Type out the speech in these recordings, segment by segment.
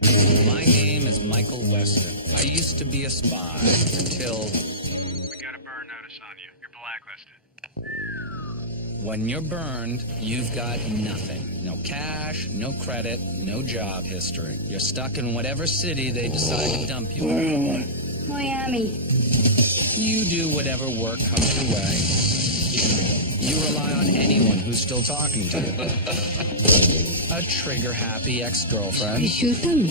My name is Michael Weston. I used to be a spy until... We got a burn notice on you. You're blacklisted. When you're burned, you've got nothing. No cash, no credit, no job history. You're stuck in whatever city they decide to dump you in. Miami. You do whatever work comes your way. You rely on anyone who's still talking to you. A trigger-happy ex-girlfriend. You shoot them.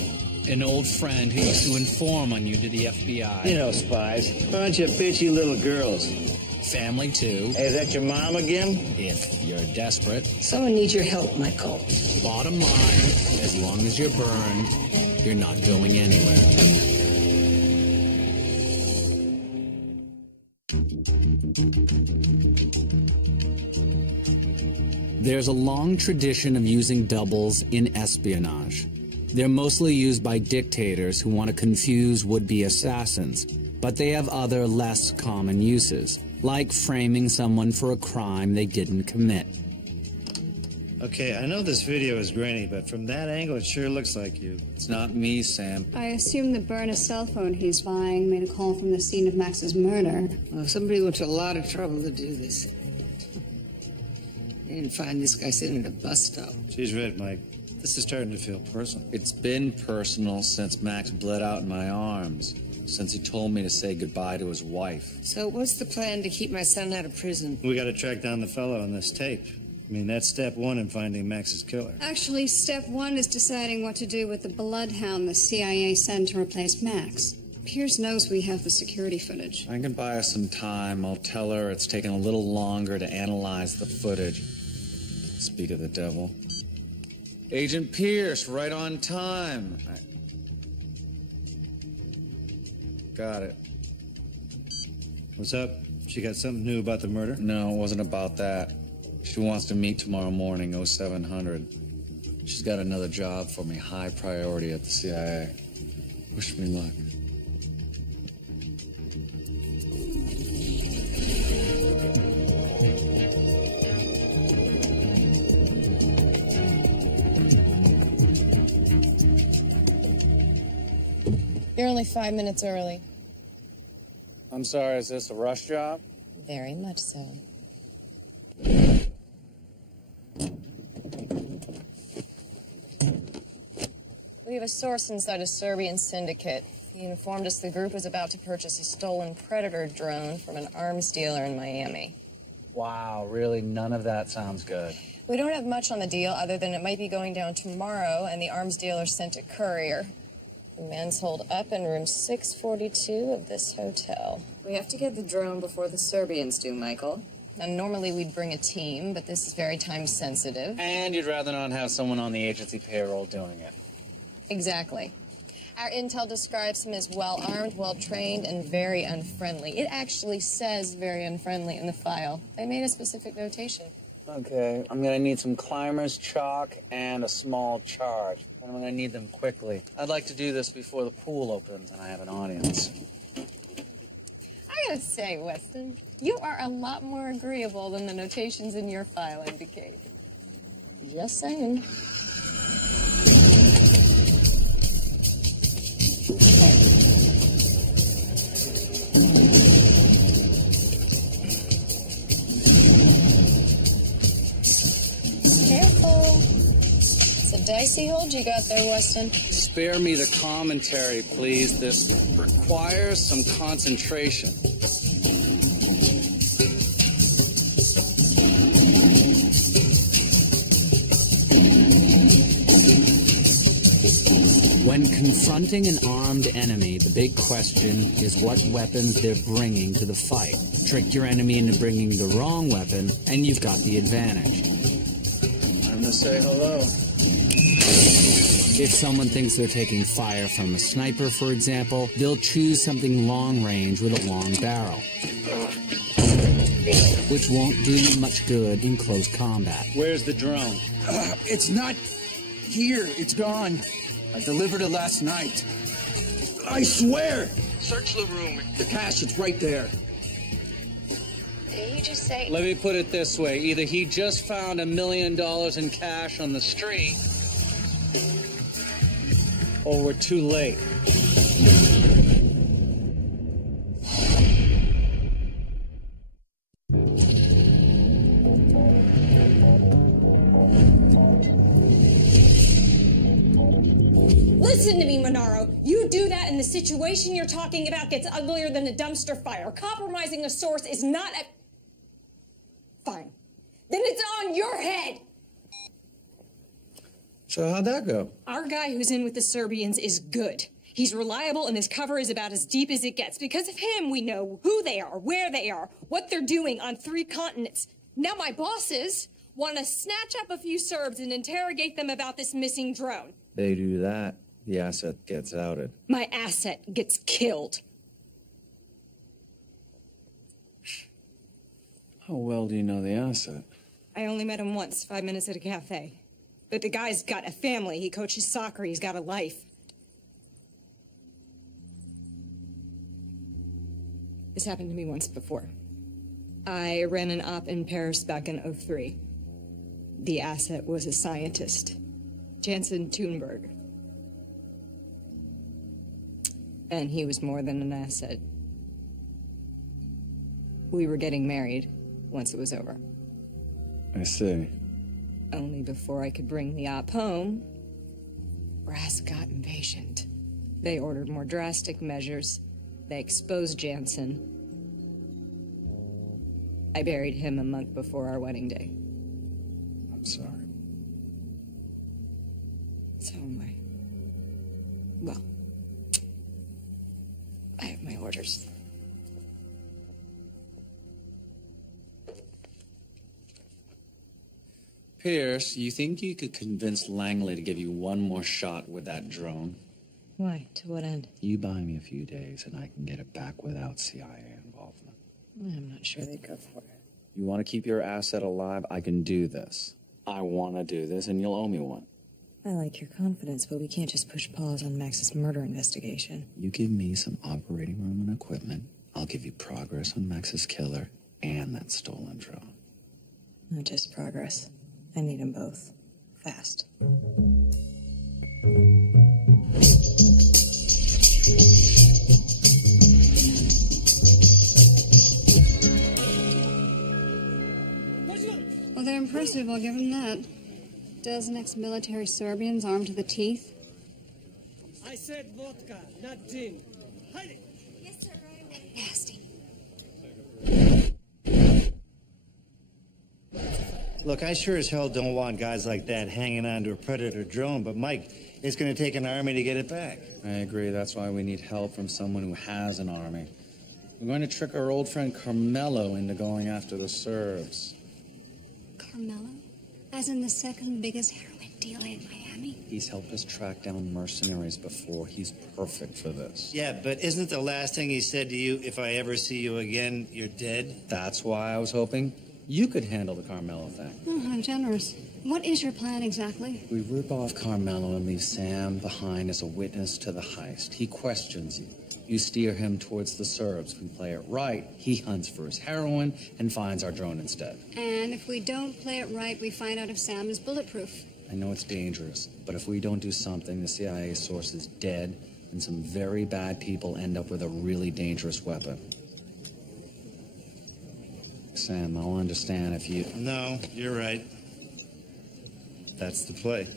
An old friend who used to inform on you to the FBI. You know, spies. Bunch of bitchy little girls. Family, too. Hey, is that your mom again? If you're desperate. Someone needs your help, Michael. Bottom line, as long as you're burned, you're not going anywhere. There's a long tradition of using doubles in espionage. They're mostly used by dictators who want to confuse would-be assassins, but they have other, less common uses, like framing someone for a crime they didn't commit. Okay, I know this video is grainy, but from that angle, it sure looks like you. It's not me, Sam. I assume the burner cell phone he's buying made a call from the scene of Max's murder. Well, somebody went to a lot of trouble to do this. They didn't find this guy sitting at a bus stop. She's right, Mike. This is starting to feel personal. It's been personal since Max bled out in my arms, since he told me to say goodbye to his wife. So what's the plan to keep my son out of prison? We gotta track down the fellow on this tape. I mean, that's step one in finding Max's killer. Actually, step one is deciding what to do with the bloodhound the CIA sent to replace Max. Pierce knows we have the security footage. I can buy her some time. I'll tell her it's taken a little longer to analyze the footage. Speak of the devil. Agent Pierce, right on time. Got it. What's up? She got something new about the murder? No, it wasn't about that. She wants to meet tomorrow morning, 0700. She's got another job for me, high priority at the CIA. Wish me luck. You're only 5 minutes early. I'm sorry, is this a rush job? Very much so. We have a source inside a Serbian syndicate. He informed us the group was about to purchase a stolen Predator drone from an arms dealer in Miami. Wow, really, none of that sounds good. We don't have much on the deal other than it might be going down tomorrow, and the arms dealer sent a courier. The man's holed up in room 642 of this hotel. We have to get the drone before the Serbians do, Michael. Now, normally we'd bring a team, but this is very time sensitive. And you'd rather not have someone on the agency payroll doing it. Exactly. Our intel describes him as well-armed, well-trained, and very unfriendly. It actually says very unfriendly in the file. They made a specific notation. Okay, I'm gonna need some climbers, chalk, and a small charge. And I'm gonna need them quickly. I'd like to do this before the pool opens and I have an audience. I gotta say, Weston, you are a lot more agreeable than the notations in your file indicate. Just saying. Careful. It's a dicey hold you got there, Weston. Spare me the commentary, please. This requires some concentration. When confronting an armed enemy, the big question is what weapons they're bringing to the fight. Trick your enemy into bringing the wrong weapon, and you've got the advantage. I'm gonna say hello. If someone thinks they're taking fire from a sniper, for example, they'll choose something long range with a long barrel, which won't do you much good in close combat. Where's the drone? It's not here. It's gone. I delivered it last night. I swear! Search the room. The cash, it's right there. Did he just say... Let me put it this way. Either he just found $1 million in cash on the street, or we're too late. Listen to me, Monaro. You do that and the situation you're talking about gets uglier than a dumpster fire. Compromising a source is not a... Fine. Then it's on your head. So how'd that go? Our guy who's in with the Serbians is good. He's reliable and his cover is about as deep as it gets. Because of him, we know who they are, where they are, what they're doing on 3 continents. Now my bosses want to snatch up a few Serbs and interrogate them about this missing drone. They do that, the asset gets outed. My asset gets killed. How well do you know the asset? I only met him once, 5 minutes at a cafe. But the guy's got a family. He coaches soccer. He's got a life. This happened to me once before. I ran an op in Paris back in '03. The asset was a scientist, Jansen Thunberg. And he was more than an asset. We were getting married once it was over. I see. Only before I could bring the op home, brass got impatient. They ordered more drastic measures. They exposed Jansen. I buried him a month before our wedding day. I'm sorry. So am I. Well, I have my orders. Pierce, you think you could convince Langley to give you one more shot with that drone? Why? To what end? You buy me a few days and I can get it back without CIA involvement. I'm not sure they'd go for it. You want to keep your asset alive? I can do this. I want to do this and you'll owe me one. I like your confidence, but we can't just push pause on Max's murder investigation. You give me some operating room and equipment, I'll give you progress on Max's killer and that stolen drone. Not just progress. I need them both. Fast. Well, they're impressive, I'll give them that. Dozen ex-military Serbians armed to the teeth. I said vodka, not gin. Hide it. Yes, sir, right away. Nasty. Look, I sure as hell don't want guys like that hanging on to a Predator drone, but Mike, it's going to take an army to get it back. I agree. That's why we need help from someone who has an army. We're going to trick our old friend Carmelo into going after the Serbs. Carmelo? As in the second biggest heroin dealer in Miami? He's helped us track down mercenaries before. He's perfect for this. Yeah, but isn't the last thing he said to you, if I ever see you again, you're dead? That's why I was hoping you could handle the Carmelo thing. Oh, I'm generous. What is your plan exactly? We rip off Carmelo and leave Sam behind as a witness to the heist. He questions you. You steer him towards the Serbs. If we play it right, he hunts for his heroin and finds our drone instead. And if we don't play it right, we find out if Sam is bulletproof. I know it's dangerous, but if we don't do something, the CIA source is dead, and some very bad people end up with a really dangerous weapon. Sam, I'll understand if you... No, you're right. That's the play.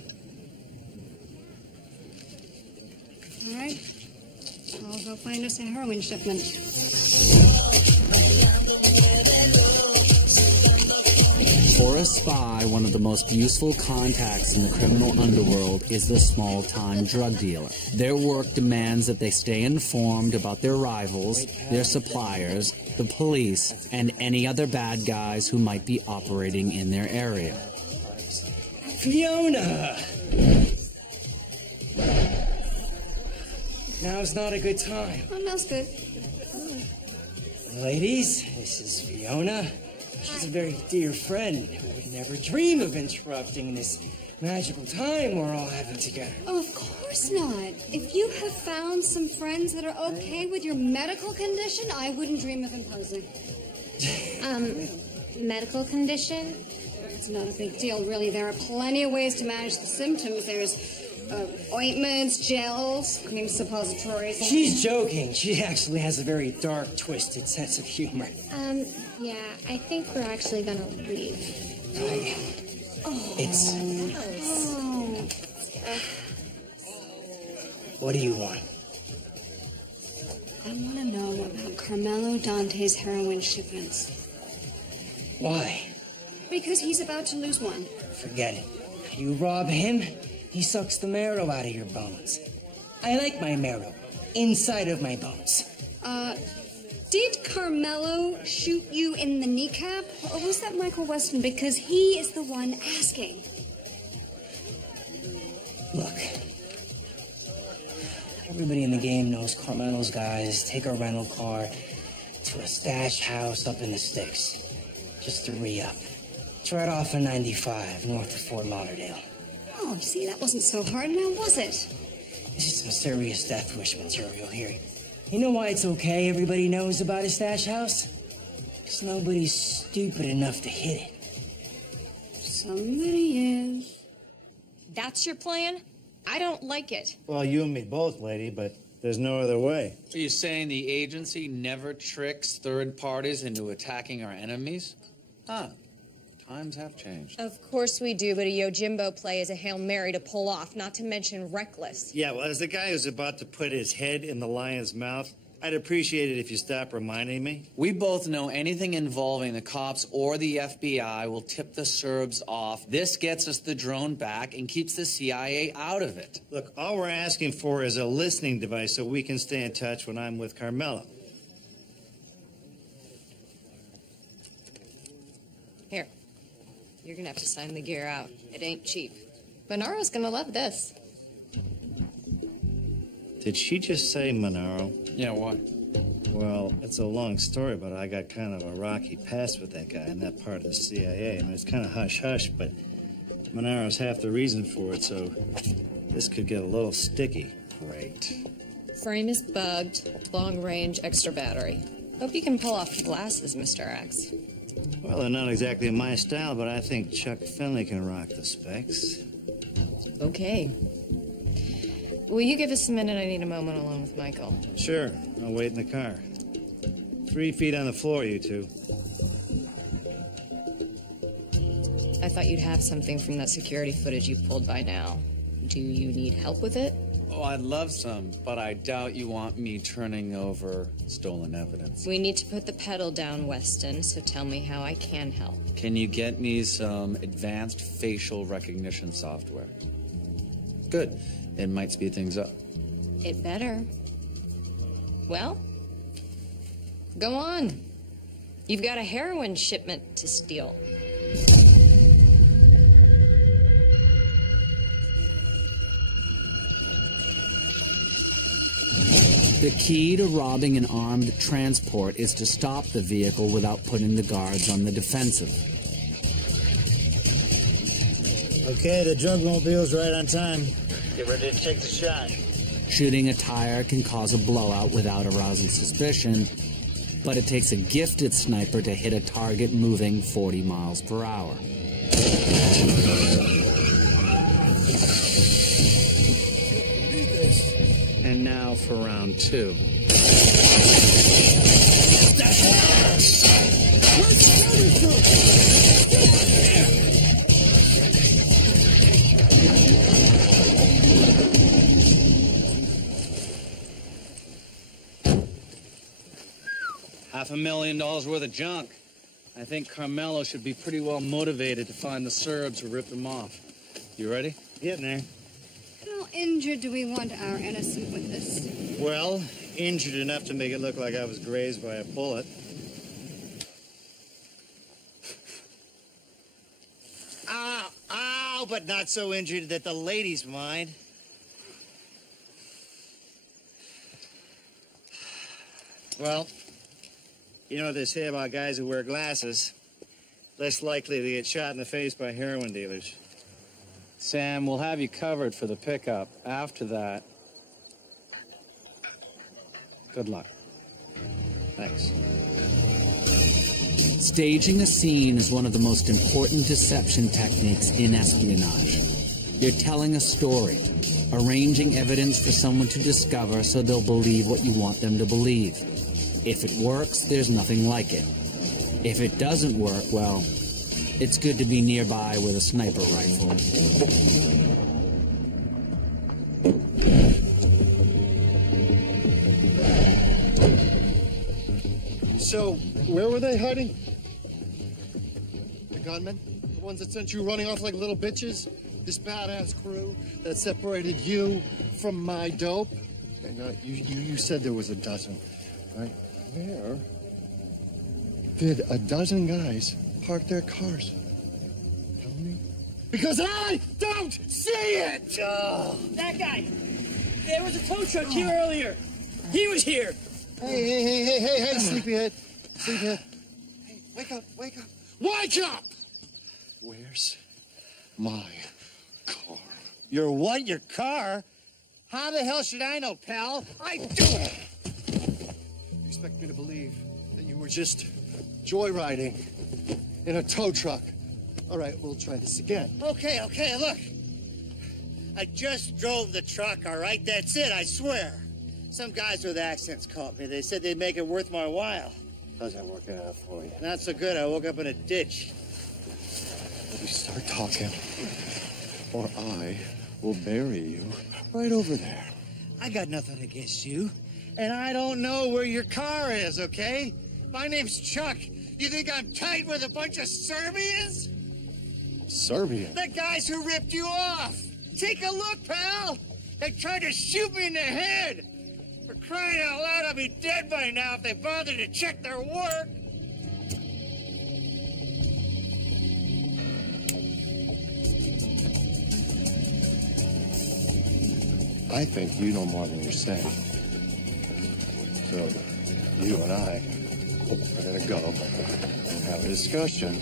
All right. I'll go find us a heroin shipment. For a spy, one of the most useful contacts in the criminal underworld is the small-time drug dealer. Their work demands that they stay informed about their rivals, their suppliers, the police, and any other bad guys who might be operating in their area. Fiona! Now's not a good time. Oh, that's good. Ladies, this is Fiona. She's a very dear friend who would never dream of interrupting this magical time we're all having together. Oh, of course not. If you have found some friends that are okay with your medical condition, I wouldn't dream of imposing. Medical condition? It's not a big deal, really. There are plenty of ways to manage the symptoms. There's Ointments, gels, cream suppositories. She's joking. She actually has a very dark, twisted sense of humor. Yeah, I think we're actually gonna leave. It's... What do you want? I want to know about Carmelo Dante's heroin shipments. Why? Because he's about to lose one. Forget it. You rob him, he sucks the marrow out of your bones. I like my marrow inside of my bones. Did Carmelo shoot you in the kneecap? Or was that Michael Weston? Because he is the one asking. Look. Everybody in the game knows Carmelo's guys take a rental car to a stash house up in the sticks. Just to re-up. It's right off of 95, north of Fort Lauderdale. Oh, see, that wasn't so hard now, was it? This is some serious death wish material here. You know why it's okay everybody knows about a stash house? Because nobody's stupid enough to hit it. Somebody is. That's your plan? I don't like it. Well, you and me both, lady, but there's no other way. Are you saying the agency never tricks third parties into attacking our enemies? Huh. Times have changed. Of course we do, but a Yojimbo play is a Hail Mary to pull off, not to mention reckless. Yeah, well, as the guy who's about to put his head in the lion's mouth, I'd appreciate it if you stop reminding me. We both know anything involving the cops or the FBI will tip the Serbs off. This gets us the drone back and keeps the CIA out of it. Look, all we're asking for is a listening device so we can stay in touch when I'm with Carmelo. Here. You're gonna have to sign the gear out. It ain't cheap. Monaro's gonna love this. Did she just say Monaro? Yeah, why? Well, it's a long story, but I got kind of a rocky past with that guy in that part of the CIA. I mean, it's kind of hush-hush, but Monaro's half the reason for it, so this could get a little sticky. Great. Frame is bugged, long range, extra battery. Hope you can pull off the glasses, Mr. X. Well, they're not exactly my style, but I think Chuck Finley can rock the specs. Okay. Will you give us a minute? I need a moment alone with Michael. Sure. I'll wait in the car. 3 feet on the floor, you two. I thought you'd have something from that security footage you pulled by now. Do you need help with it? Oh, I'd love some, but I doubt you want me turning over stolen evidence. We need to put the pedal down, Weston, so tell me how I can help. Can you get me some advanced facial recognition software? Good. It might speed things up. It better. Well, go on. You've got a heroin shipment to steal. The key to robbing an armed transport is to stop the vehicle without putting the guards on the defensive. Okay, the drugmobile's right on time. Get ready to take the shot. Shooting a tire can cause a blowout without arousing suspicion, but it takes a gifted sniper to hit a target moving 40 miles per hour. And now for round 2. $500,000 worth of junk. I think Carmelo should be pretty well motivated to find the Serbs who ripped him off. You ready? Getting there. How injured do we want our innocent with this? Well, injured enough to make it look like I was grazed by a bullet. Ow, ow, but not so injured that the ladies mind. Well, you know what they say about guys who wear glasses? Less likely to get shot in the face by heroin dealers. Sam, we'll have you covered for the pickup. After that, good luck. Thanks. Staging a scene is one of the most important deception techniques in espionage. You're telling a story. arranging evidence for someone to discover so they'll believe what you want them to believe. If it works, there's nothing like it. If it doesn't work, well, it's good to be nearby with a sniper rifle. So, where were they hiding? The gunmen? The ones that sent you running off like little bitches? This badass crew that separated you from my dope? Okay, now, you said there was a dozen, right? Where did a dozen guys park their cars? Tell me. Because I don't see it! That guy! There was a tow truck here earlier. He was here. Hey, sleepyhead. Sleepyhead. Hey, wake up. Wake up! Where's my car? Your what? Your car? How the hell should I know, pal? I do! You expect me to believe that you were just joyriding in a tow truck? All right, we'll try this again. Okay, look. I just drove the truck, all right? That's it, I swear. Some guys with accents called me. They said they'd make it worth my while. How's that working out for you? Not so good. I woke up in a ditch. You start talking, or I will bury you right over there. I got nothing against you, and I don't know where your car is, okay? My name's Chuck. You think I'm tight with a bunch of Serbians? Serbian? The guys who ripped you off. Take a look, pal. They tried to shoot me in the head. For crying out loud, I'd be dead by now if they bothered to check their work. I think you know more than you're saying. So, you and I are gonna go and have a discussion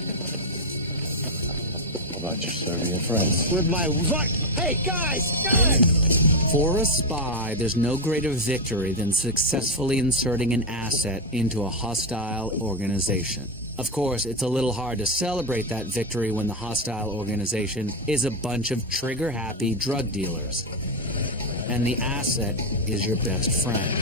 about your Serbian friends. With my what? Hey, guys! For a spy, there's no greater victory than successfully inserting an asset into a hostile organization. Of course, it's a little hard to celebrate that victory when the hostile organization is a bunch of trigger-happy drug dealers. And the asset is your best friend.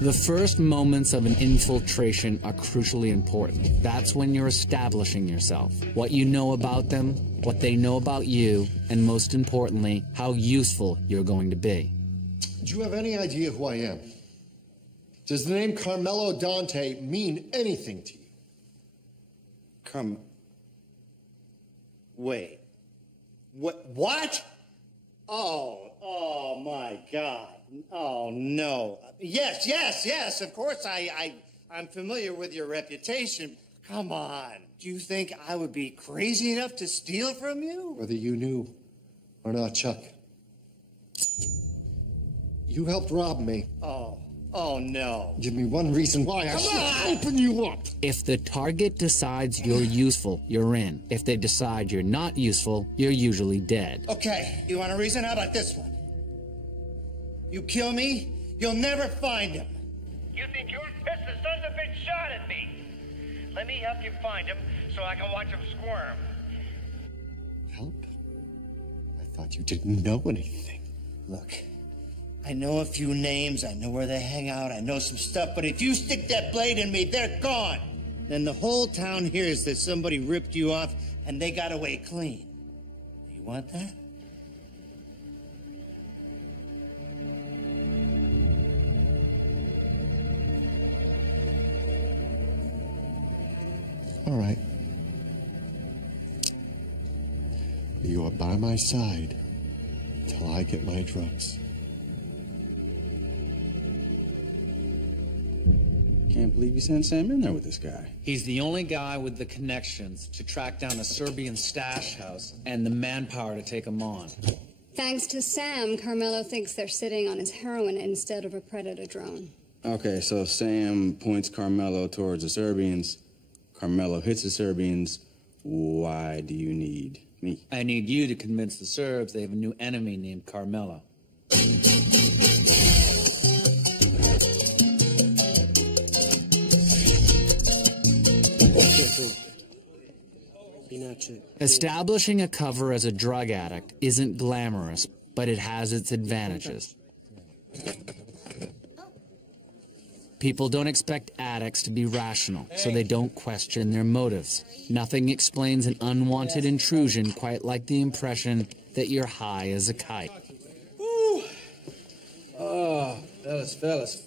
The first moments of an infiltration are crucially important. That's when you're establishing yourself, what you know about them, what they know about you, and most importantly, how useful you're going to be. Do you have any idea who I am? Does the name Carmelo Dante mean anything to you? Wait. What? Oh my God. Oh, no. Yes, of course I'm familiar with your reputation. Come on. Do you think I would be crazy enough to steal from you? Whether you knew or not, Chuck. You helped rob me. Oh, no. Give me one reason why I should open you up. If the target decides you're useful, you're in. If they decide you're not useful, you're usually dead. Okay, you want a reason? How about this one? You kill me, you'll never find him. You think you're pissed the sons of a bitch shot at me? Let me help you find him so I can watch him squirm. Help? I thought you didn't know anything. Look, I know a few names, I know where they hang out, I know some stuff, but if you stick that blade in me, they're gone. Then the whole town hears that somebody ripped you off and they got away clean. You want that? All right. You are by my side till I get my drugs. Can't believe you sent Sam in there with this guy. He's the only guy with the connections to track down a Serbian stash house and the manpower to take him on. Thanks to Sam, Carmelo thinks they're sitting on his heroin instead of a Predator drone. Okay, so Sam points Carmelo towards the Serbians. Carmelo hits the Serbians. Why do you need me? I need you to convince the Serbs they have a new enemy named Carmelo. Establishing a cover as a drug addict isn't glamorous, but it has its advantages. People don't expect addicts to be rational, so they don't question their motives. Nothing explains an unwanted intrusion quite like the impression that you're high as a kite. Woo. Oh, fellas.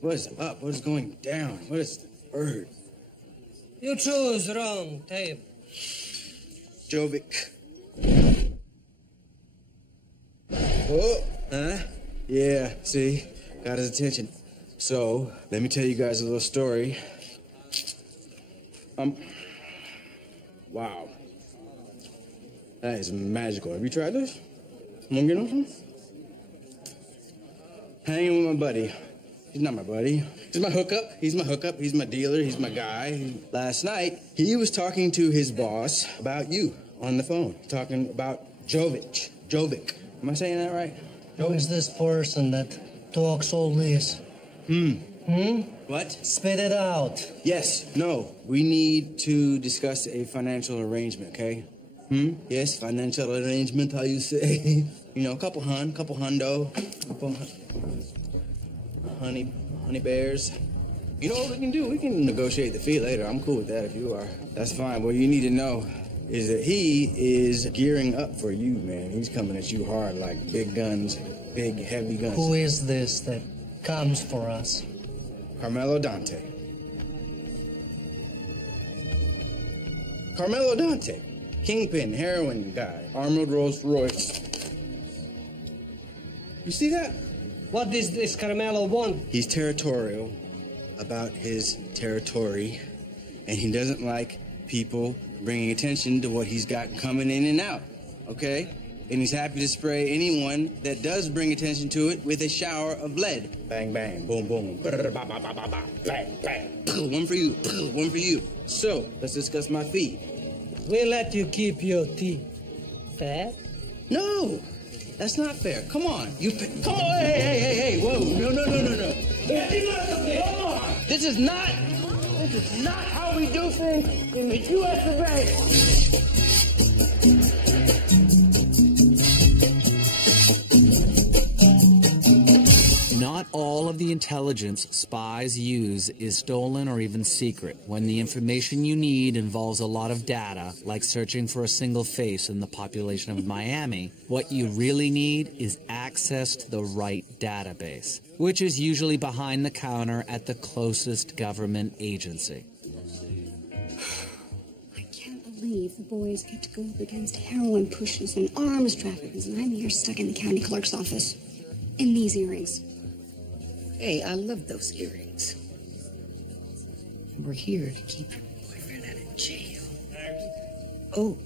What is up? What is going down? What is the word? You choose wrong tape. Jovic. Oh, huh? Yeah, see? Got his attention. So, let me tell you guys a little story. Wow. That is magical. Have you tried this? Wanna get on some? Hanging with my buddy. He's not my buddy. He's my hookup. He's my dealer. He's my guy. Last night, he was talking to his boss about you on the phone. Talking about Jovic. Am I saying that right? Who is this person that talks all this? What? Spit it out. Yes. No. We need to discuss a financial arrangement, okay? Yes, financial arrangement, how you say? You know, couple hundo, honey bears. You know what we can do? We can negotiate the fee later. I'm cool with that if you are. That's fine. What you need to know is that he is gearing up for you, man. He's coming at you hard like big guns, big heavy guns. Who is this that comes for us? Carmelo Dante. Carmelo Dante. Kingpin, heroin guy, armored Rolls Royce. You see that? What does this Carmelo want? He's territorial about his territory, and he doesn't like people bringing attention to what he's got coming in and out, okay? And he's happy to spray anyone that does bring attention to it with a shower of lead. Bang, bang, boom, boom, bang, bang. One for you, one for you. So, let's discuss my fee. We'll let you keep your teeth. Fair? No, that's not fair. Come on, come on, hey, whoa, no. Come on. This is not how we do things in the U.S. of A. Not all of the intelligence spies use is stolen or even secret. When the information you need involves a lot of data, like searching for a single face in the population of Miami, what you really need is access to the right database, which is usually behind the counter at the closest government agency. I can't believe the boys get to go up against heroin pushers and arms traffickers, and I'm here stuck in the county clerk's office in these earrings. Hey, I love those earrings. We're here to keep your boyfriend out of jail. Oh.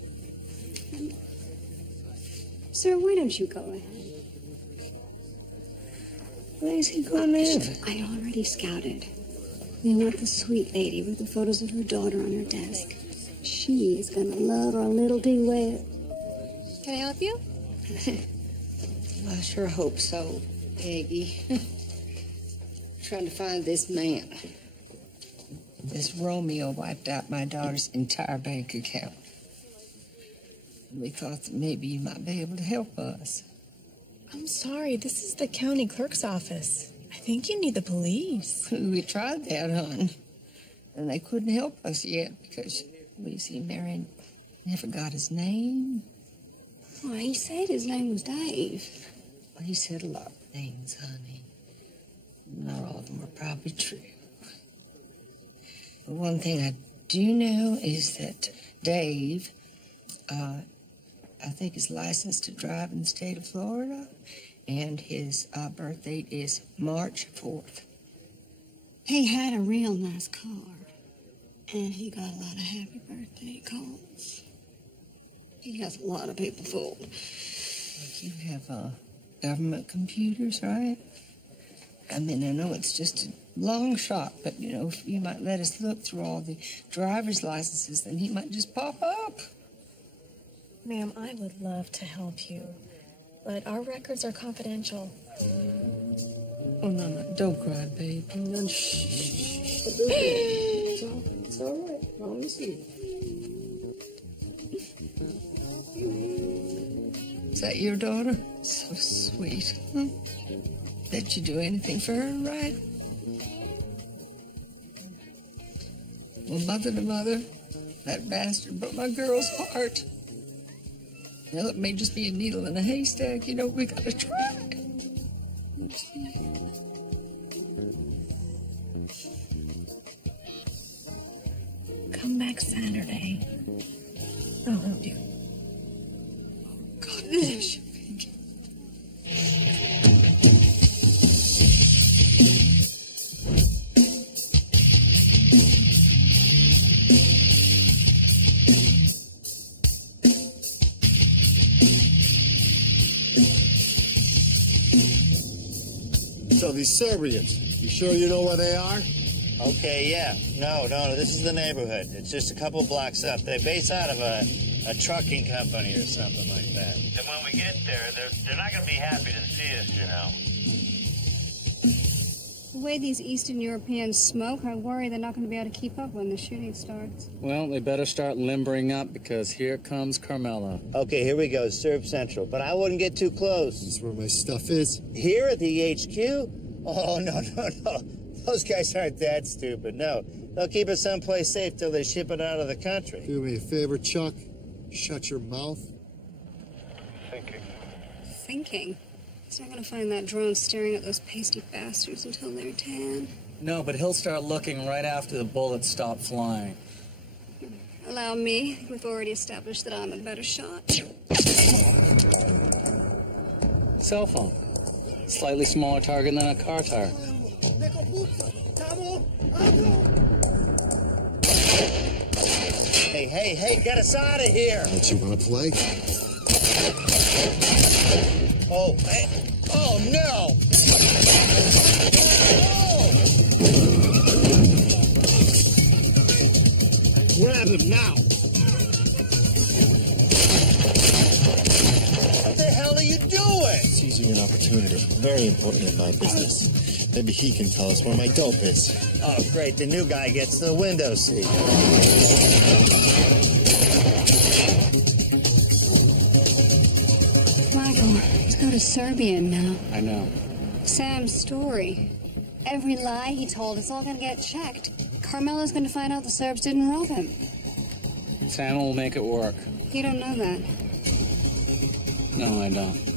Sir, why don't you go ahead? Where's he going in? I already scouted. We want the sweet lady with the photos of her daughter on her desk. She is gonna love our little duet. Can I help you? I sure hope so, Peggy. Trying to find this man. This Romeo wiped out my daughter's entire bank account. We thought that maybe you might be able to help us. I'm sorry, this is the county clerk's office. I think you need the police. We tried that, hon. And they couldn't help us yet because, well, you see, Marion never got his name. Well, he said his name was Dave. Well, he said a lot of things, honey. Not all of them are probably true. But one thing I do know is that Dave, I think is licensed to drive in the state of Florida, and his birth date is March 4th. He had a real nice car, and he got a lot of happy birthday calls. He has a lot of people fooled. You have government computers, right? I mean, I know it's just a long shot, but, you know, if you might let us look through all the driver's licenses, then he might just pop up. Ma'am, I would love to help you, but our records are confidential. Oh, no, don't cry, babe. No, shh. It's all right. Promise you. Is that your daughter? So sweet. Huh? Did you do anything for her, right? Well, mother to mother, that bastard broke my girl's heart. Now, it may just be a needle in a haystack. You know, we gotta track. Come back Saturday. I'll help you. God bless you. So these Serbians, you sure you know where they are? Okay, yeah. No, this is the neighborhood. It's just a couple blocks up. They base out of a trucking company or something like that. And when we get there, they're not going to be happy to see us, you know. The way these Eastern Europeans smoke, I worry they're not going to be able to keep up when the shooting starts. Well, they better start limbering up because here comes Carmelo. Okay, here we go, Serb Central. But I wouldn't get too close. This is where my stuff is. Here at the HQ? Oh, no. Those guys aren't that stupid, no. They'll keep it someplace safe till they ship it out of the country. Do me a favor, Chuck. Shut your mouth. Thinking? He's not going to find that drone staring at those pasty bastards until they're tan. No, but he'll start looking right after the bullets stop flying. Allow me. We've already established that I'm a better shot. Cell phone. Slightly smaller target than a car tire. Hey, get us out of here! Don't you want to play? Oh no! Grab him now! What the hell are you doing? Seizing an opportunity. Very important in my business. Maybe he can tell us where my dope is. Oh, great. The new guy gets the window seat. Michael, he's got a Serbian now. I know. Sam's story. Every lie he told is all going to get checked. Carmelo's going to find out the Serbs didn't rob him. Sam will make it work. You don't know that. No, I don't.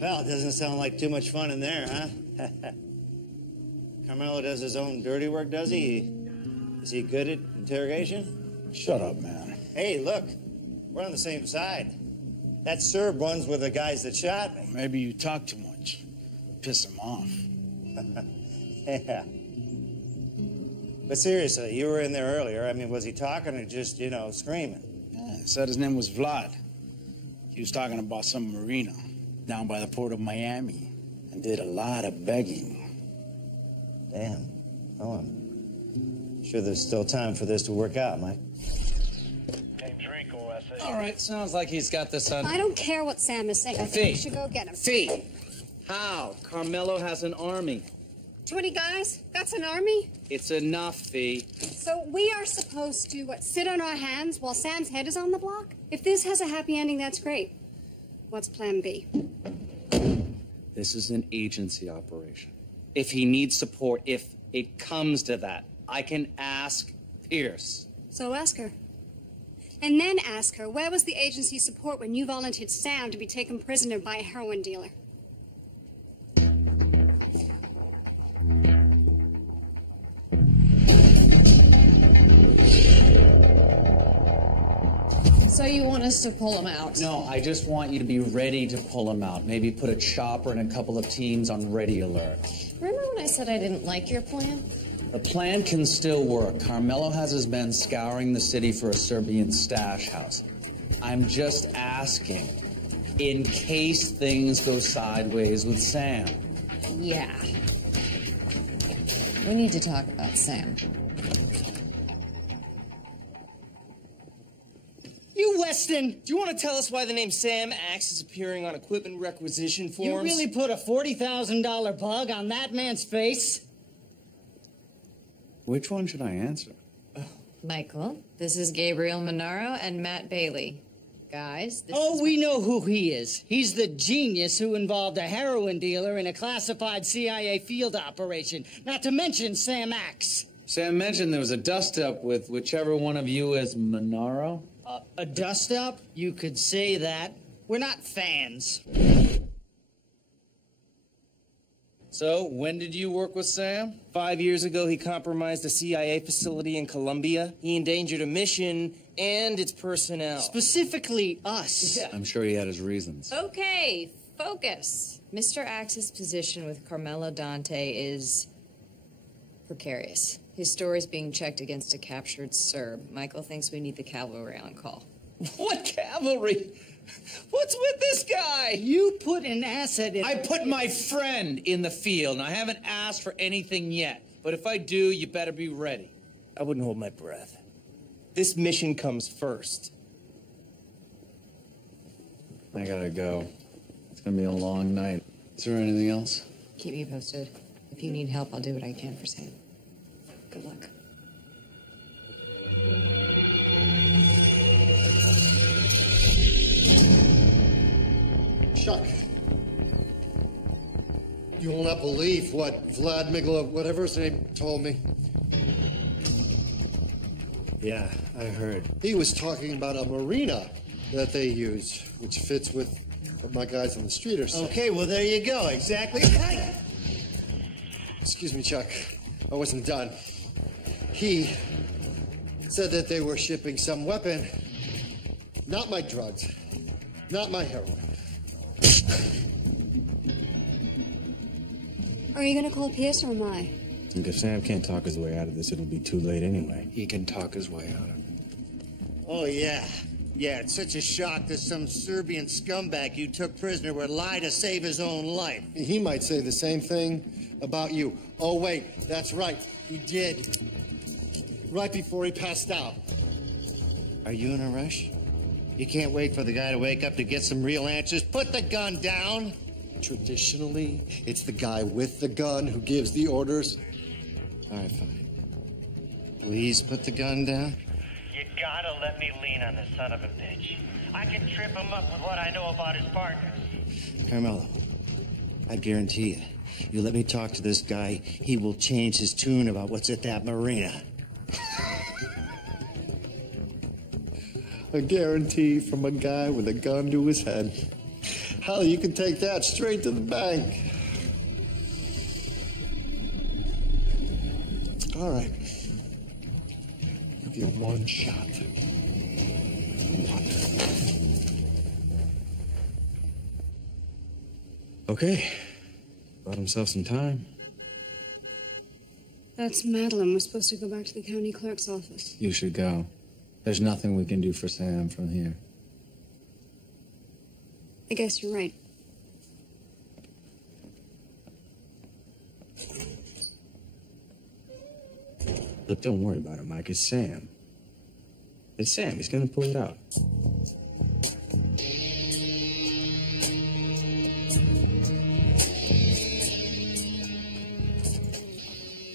Well, it doesn't sound like too much fun in there, huh? Carmelo does his own dirty work, does he? Is he good at interrogation? Shut up, man. Hey, look, we're on the same side. That Serb runs with the guys that shot me. Maybe you talk too much. Piss him off. Yeah. But seriously, you were in there earlier. I mean, was he talking or just, screaming? Yeah, he said his name was Vlad. He was talking about some marina down by the port of Miami and did a lot of begging. Damn. Oh, I'm sure there's still time for this to work out, Mike. All right, sounds like he's got this on. I don't care what Sam is saying. I think we should go get him. Fee! How? Carmelo has an army. 20 guys? That's an army? It's enough, Fee. So we are supposed to, sit on our hands while Sam's head is on the block? If this has a happy ending, that's great. What's plan B? This is an agency operation. If he needs support, if it comes to that, I can ask Pierce. So ask her. And then ask her, where was the agency support when you volunteered Sam to be taken prisoner by a heroin dealer? So you want us to pull him out? No, I just want you to be ready to pull him out. Maybe put a chopper and a couple of teams on ready alert. Remember when I said I didn't like your plan? The plan can still work. Carmelo has his men scouring the city for a Serbian stash house. I'm just asking, in case things go sideways with Sam. Yeah. We need to talk about Sam. You Weston! Do you want to tell us why the name Sam Axe is appearing on equipment requisition forms? You really put a $40,000 bug on that man's face? Which one should I answer? Michael, this is Gabriel Monaro and Matt Bailey. Guys, this we know who he is. He's the genius who involved a heroin dealer in a classified CIA field operation. Not to mention Sam Axe. Sam mentioned there was a dust-up with whichever one of you is Monaro. A dust-up? You could say that. We're not fans. So, when did you work with Sam? 5 years ago, he compromised a CIA facility in Colombia. He endangered a mission and its personnel. Specifically us. Yeah. I'm sure he had his reasons. Okay, focus. Mr. Axe's position with Carmelo Dante is precarious. His story's being checked against a captured Serb. Michael thinks we need the cavalry on call. What cavalry? What's with this guy? You put an asset in... I put my friend in the field, and I haven't asked for anything yet. But if I do, you better be ready. I wouldn't hold my breath. This mission comes first. I gotta go. It's gonna be a long night. Is there anything else? Keep me posted. If you need help, I'll do what I can for Sam. Good luck. Chuck, you will not believe what Vlad Migla, whatever his name, told me. Yeah, I heard. He was talking about a marina that they use, which fits with what my guys on the street are saying. Okay, well, there you go. Exactly. Excuse me, Chuck. I wasn't done. He said that they were shipping some weapon. Not my drugs. Not my heroin. Are you gonna call Pierce or am I? And if Sam can't talk his way out of this, it'll be too late anyway. He can talk his way out of it. Oh, yeah. Yeah, it's such a shock that some Serbian scumbag you took prisoner would lie to save his own life. He might say the same thing about you. Oh, wait, that's right. He did. Right before he passed out. Are you in a rush? You can't wait for the guy to wake up to get some real answers. Put the gun down. Traditionally, it's the guy with the gun who gives the orders. All right, fine. Please put the gun down. You gotta let me lean on this son of a bitch. I can trip him up with what I know about his partners. Carmelo, I guarantee you, you let me talk to this guy, he will change his tune about what's at that marina. A guarantee from a guy with a gun to his head. Hell, you can take that straight to the bank. All right. You get one shot. Okay. Bought himself some time. That's Madeline. We're supposed to go back to the county clerk's office. You should go. There's nothing we can do for Sam from here. I guess you're right. Look, don't worry about it, Mike. It's Sam. It's Sam. He's gonna pull it out.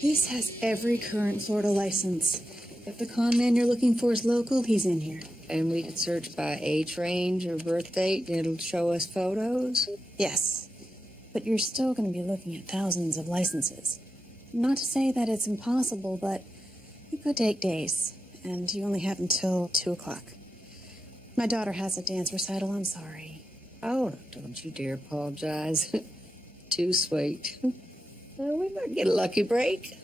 This has every current Florida license. If the con man you're looking for is local, he's in here. And we could search by age range or birth date, and it'll show us photos? Yes. But you're still going to be looking at thousands of licenses. Not to say that it's impossible, but it could take days. And you only have until 2 o'clock. My daughter has a dance recital. I'm sorry. Oh, don't you dare apologize. Too sweet. Well, we might get a lucky break.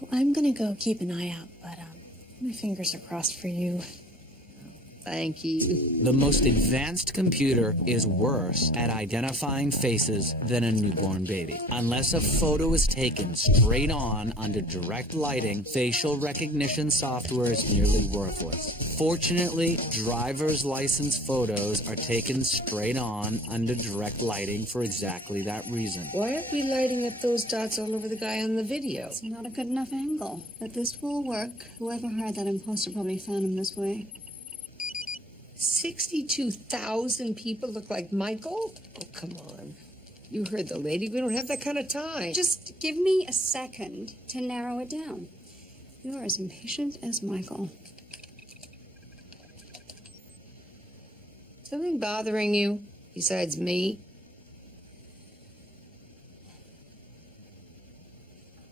Well, I'm going to go keep an eye out, but my fingers are crossed for you. Thank you. The most advanced computer is worse at identifying faces than a newborn baby. Unless a photo is taken straight on under direct lighting, facial recognition software is nearly worthless. Fortunately, driver's license photos are taken straight on under direct lighting for exactly that reason. Why aren't we lighting up those dots all over the guy on the video? It's not a good enough angle, but this will work. Whoever hired that imposter probably found him this way. 62,000 people look like Michael? Oh, come on. You heard the lady. We don't have that kind of time. Just give me a second to narrow it down. You are as impatient as Michael. Something bothering you besides me?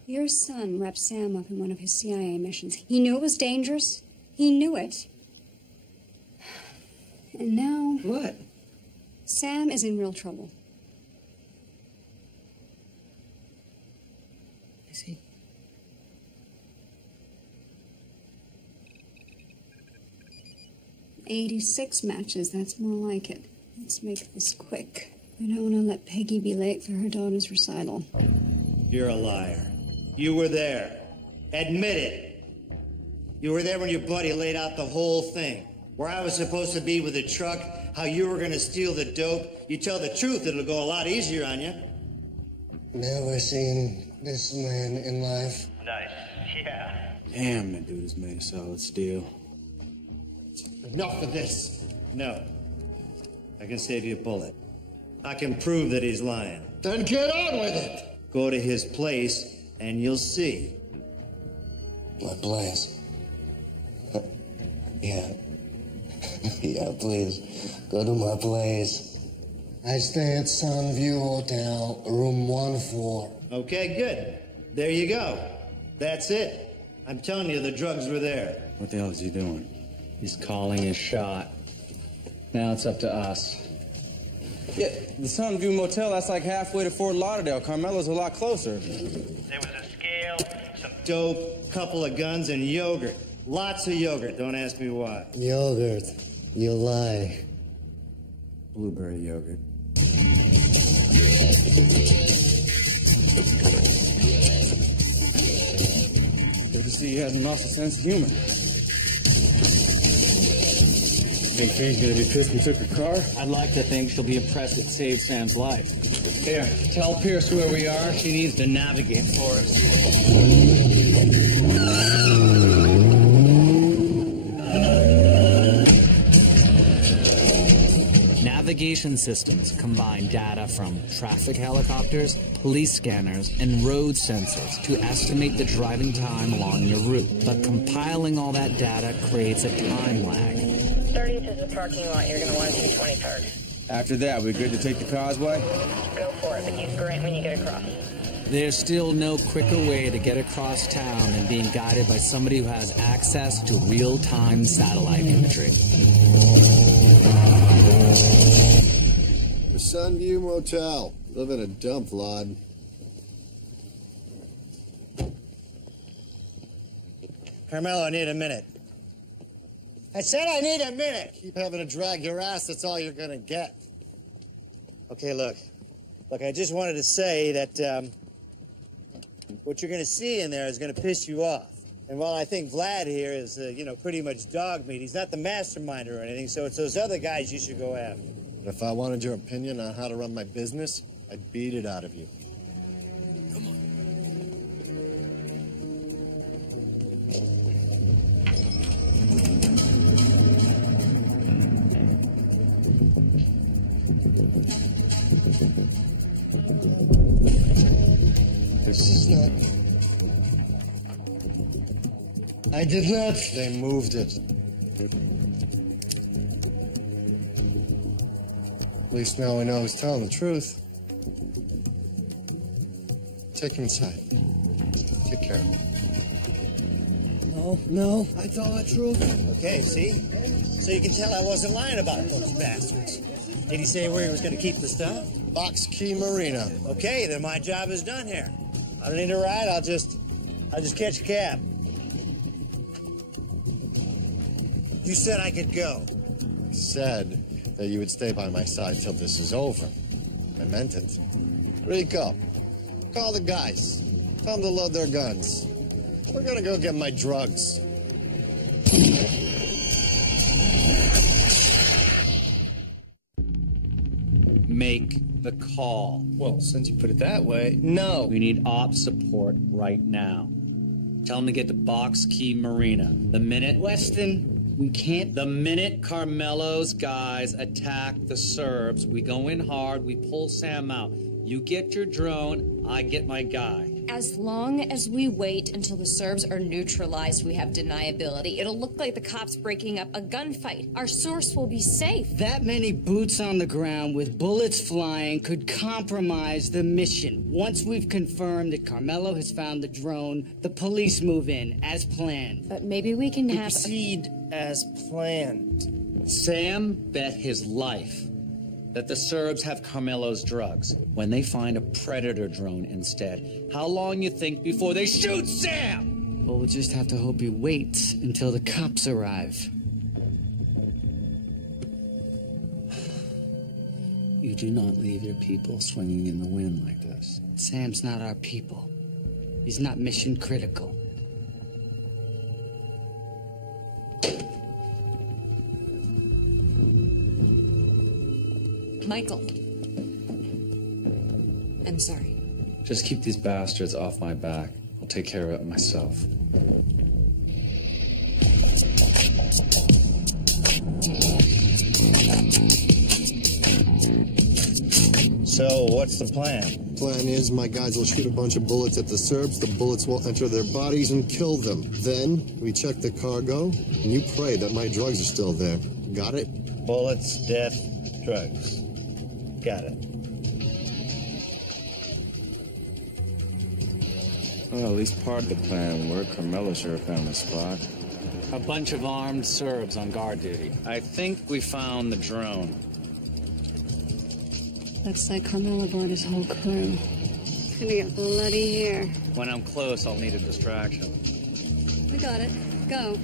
Your son wrapped Sam up in one of his CIA missions. He knew it was dangerous. He knew it. And now... What? Sam is in real trouble. Is he? E06 matches, that's more like it. Let's make this quick. We don't want to let Peggy be late for her daughter's recital. You're a liar. You were there. Admit it. You were there when your buddy laid out the whole thing. Where I was supposed to be with the truck, how you were going to steal the dope. You tell the truth, it'll go a lot easier on you. Never seen this man in life. Nice. Yeah. Damn, that dude has made a solid steal. Enough of this. No. I can save you a bullet. I can prove that he's lying. Then get on with it. Go to his place, and you'll see. My place. Yeah. Yeah, please. Go to my place. I stay at Sunview Hotel, room 1-4. Okay, good. There you go. That's it. I'm telling you, the drugs were there. What the hell is he doing? He's calling his shot. Now it's up to us. Yeah, the Sunview Motel, that's like halfway to Fort Lauderdale. Carmelo's a lot closer. There was a scale, some Dope, couple of guns, and yogurt. Lots of yogurt. Don't ask me why. Yogurt. You lie. Blueberry yogurt. Good to see you hasn't lost a sense of humor. Think Faye's gonna be pissed we took her car? I'd like to think she'll be impressed it saved Sam's life. Here, tell Pierce where we are. She needs to navigate for us. Navigation systems combine data from traffic helicopters, police scanners, and road sensors to estimate the driving time along your route. But compiling all that data creates a time lag. 30th is the parking lot. You're going to want to see 23rd. After that, we good to take the causeway? Go for it, but use Grant when you get across. There's still no quicker way to get across town than being guided by somebody who has access to real-time satellite imagery. The Sunview Motel. Live in a dump, lad. Carmelo, I need a minute. I said I need a minute. Keep having to drag your ass, that's all you're gonna get. Okay, look. Look, I just wanted to say that what you're going to see in there is going to piss you off. And while I think Vlad here is, pretty much dog meat, he's not the mastermind or anything, so it's those other guys you should go after. If I wanted your opinion on how to run my business, I'd beat it out of you. This is not... I did not. They moved it. At least now we know who's telling the truth. Take him inside. Take care of him. No, I tell the truth. Okay, see? So you can tell I wasn't lying about those bastards. Did he say where he was going to keep the stuff? Box Key Marina. Okay, then my job is done here. I don't need a ride. I'll just catch a cab. You said I could go. Said that you would stay by my side till this is over. I meant it. Rico, call the guys. Tell them to load their guns. We're gonna go get my drugs. Make the call. Well, since you put it that way, no. We need ops support right now. Tell them to get to Box Key Marina. The minute... Weston, We can't... The minute Carmelo's guys attack the Serbs, we go in hard, we pull Sam out. You get your drone, I get my guy. As long as we wait until the Serbs are neutralized, we have deniability. It'll look like the cops breaking up a gunfight. Our source will be safe. That many boots on the ground with bullets flying could compromise the mission. Once we've confirmed that Carmelo has found the drone, the police move in, as planned. But maybe we can have... Proceed as planned. Sam bet his life that the Serbs have Carmelo's drugs when they find a Predator drone instead. How long you think before they shoot Sam? Well, we'll just have to hope he waits until the cops arrive. You do not leave your people swinging in the wind like this. Sam's not our people. He's not mission critical. Michael. I'm sorry. Just keep these bastards off my back. I'll take care of it myself. So, what's the plan? Plan is my guys will shoot a bunch of bullets at the Serbs. The bullets will enter their bodies and kill them. Then we check the cargo, and you pray that my drugs are still there. Got it? Bullets, death, drugs. Got it. Well, at least part of the plan worked. Carmelo sure found the spot. A bunch of armed Serbs on guard duty. I think we found the drone. Looks like Carmelo brought his whole crew. It's gonna get bloody here. When I'm close, I'll need a distraction. We got it. Go.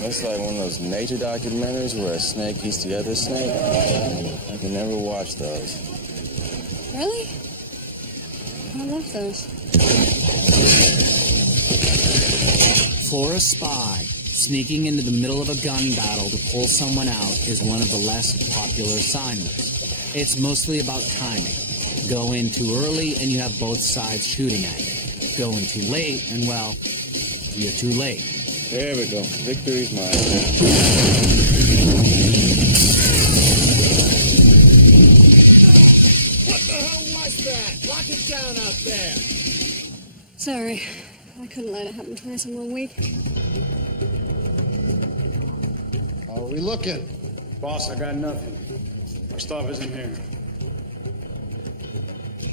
It's like one of those nature documentaries where a snake eats the other snake. I can never watch those. Really? I love those. For a spy, sneaking into the middle of a gun battle to pull someone out is one of the less popular assignments. It's mostly about timing. Go in too early and you have both sides shooting at you. Go in too late and, well, you're too late. There we go. Victory's mine. What the hell was that? Lock it down out there. Sorry. I couldn't let it happen twice in 1 week. How are we looking? Boss, I got nothing. Our stuff isn't here.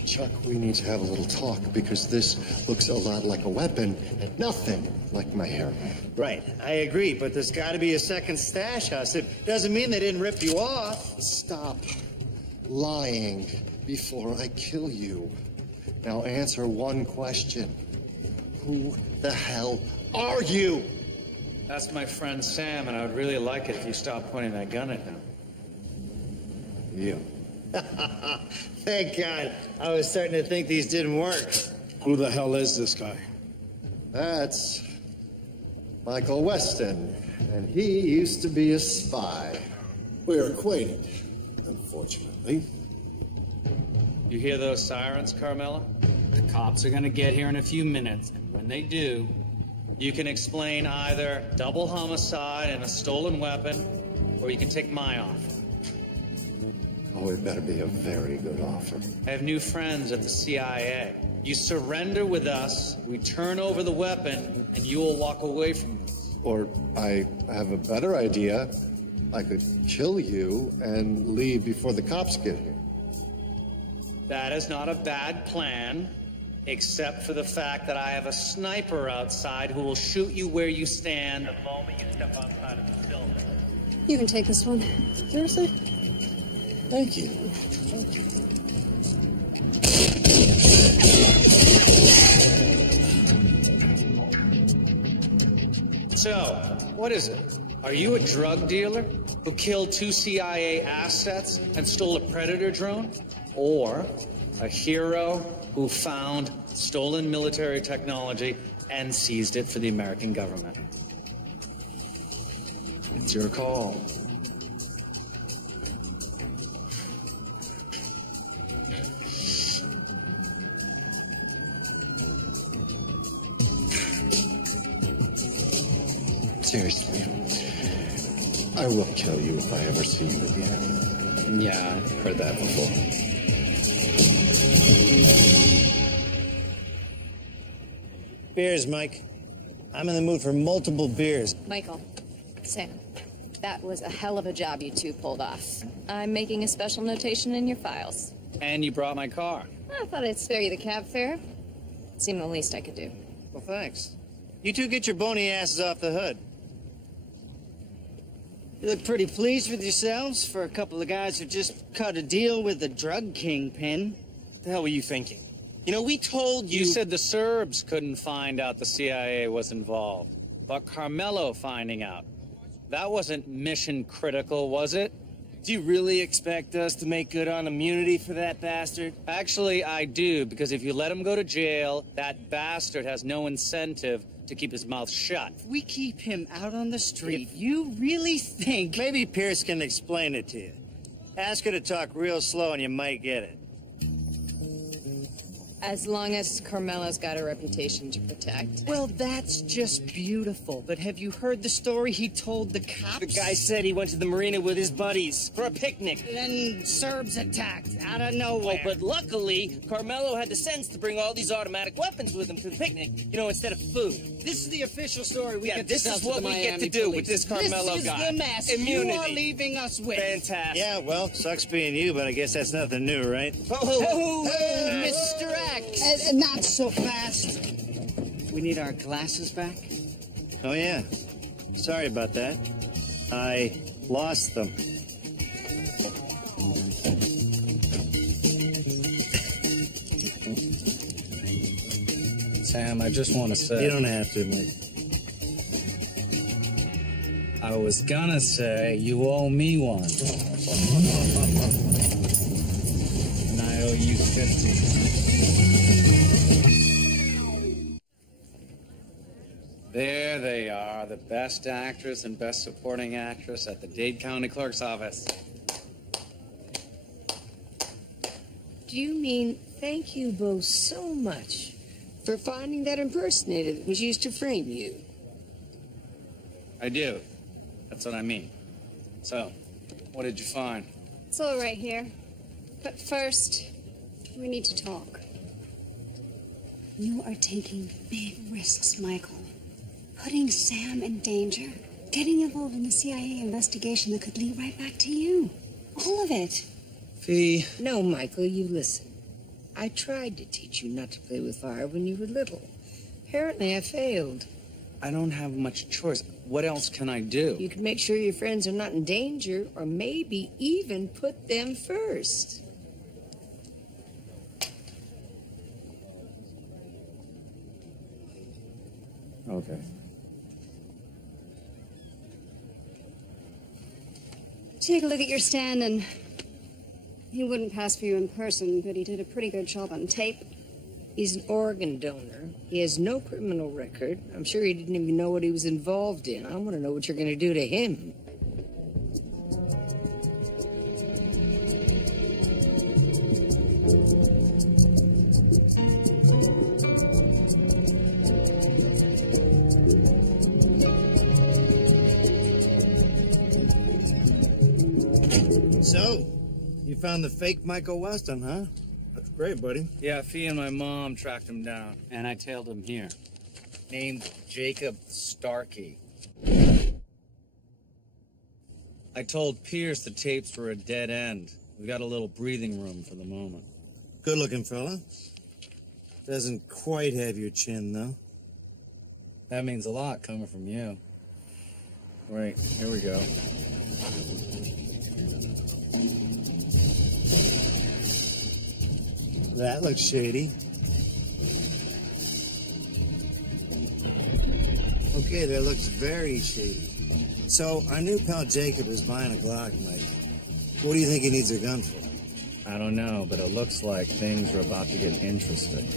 Chuck, we need to have a little talk because this looks a lot like a weapon and nothing like my hair. Right, I agree, but there's got to be a second stash house. It doesn't mean they didn't rip you off. Stop lying before I kill you. Now answer one question. Who the hell are you? That's my friend Sam, and I would really like it if you stopped pointing that gun at him. You. Thank God. I was starting to think these didn't work. Who the hell is this guy? That's Michael Weston, and he used to be a spy. We're acquainted, unfortunately. You hear those sirens, Carmelo? The cops are gonna get here in a few minutes, and when they do, you can explain either double homicide and a stolen weapon, or you can take my offer. Oh, it better be a very good offer. I have new friends at the CIA. You surrender with us, we turn over the weapon, and you will walk away from this. Or I have a better idea. I could kill you and leave before the cops get here. That is not a bad plan, except for the fact that I have a sniper outside who will shoot you where you stand the moment you step outside of the building. You can take this one. Seriously? Thank you. Thank you. So, what is it? Are you a drug dealer who killed 2 CIA assets and stole a Predator drone? Or a hero who found stolen military technology and seized it for the American government? It's your call. seriously, I will kill you if I ever see you again. Yeah, I heard that before. Beers, Mike. I'm in the mood for multiple beers. Michael, Sam, that was a hell of a job you two pulled off. I'm making a special notation in your files. And you brought my car. I thought I'd spare you the cab fare. It seemed the least I could do. Well, thanks. You two get your bony asses off the hood. You look pretty pleased with yourselves for a couple of guys who just cut a deal with the drug kingpin. What the hell were you thinking? You know, we told you... You said the Serbs couldn't find out the CIA was involved. But Carmelo finding out. That wasn't mission critical, was it? Do you really expect us to make good on immunity for that bastard? Actually, I do, because if you let him go to jail, that bastard has no incentive to keep his mouth shut. If we keep him out on the street, you really think... Maybe Pierce can explain it to you. Ask her to talk real slow and you might get it. As long as Carmelo's got a reputation to protect. Well, that's just beautiful. But have you heard the story he told the cops? The guy said he went to the marina with his buddies for a picnic. Then Serbs attacked out of nowhere. Oh, but luckily, Carmelo had the sense to bring all these automatic weapons with him to the picnic, you know, instead of food. This is the official story we get to this tell is to what the we get Miami to do police. with this Carmelo This is guy. the mess Immunity. you are leaving us with. Fantastic. Yeah, well, sucks being you, but I guess that's nothing new, right? Oh, Mr. X. Not so fast. We need our glasses back. Oh, yeah. Sorry about that. I lost them. Sam, I just want to say... You don't have to, mate. I was gonna say you owe me one. And I owe you 50. There they are, the best actress and best supporting actress at the Dade County Clerk's Office. Do you mean thank you both so much for finding that impersonator that was used to frame you? I do. That's what I mean. So, what did you find? It's all right here. But first, we need to talk. You are taking big risks, Michael. Putting Sam in danger. Getting involved in the CIA investigation that could lead right back to you. All of it. Fee. No, Michael, you listen. I tried to teach you not to play with fire when you were little. Apparently, I failed. I don't have much choice. What else can I do? You can make sure your friends are not in danger, or maybe even put them first. Okay. Take a look at your stand, and he wouldn't pass for you in person, but he did a pretty good job on tape. He's an organ donor. He has no criminal record. I'm sure he didn't even know what he was involved in. I want to know what you're going to do to him. So, you found the fake Michael Weston, huh? That's great, buddy. Yeah, Fee and my mom tracked him down, and I tailed him here. Named Jacob Starkey. I told Pierce the tapes were a dead end. We got a little breathing room for the moment. Good-looking fella. Doesn't quite have your chin, though. That means a lot coming from you. Right, here we go. That looks shady. Okay, that looks very shady. So, our new pal Jacob is buying a Glock, Mike. What do you think he needs a gun for? I don't know, but it looks like things are about to get interesting.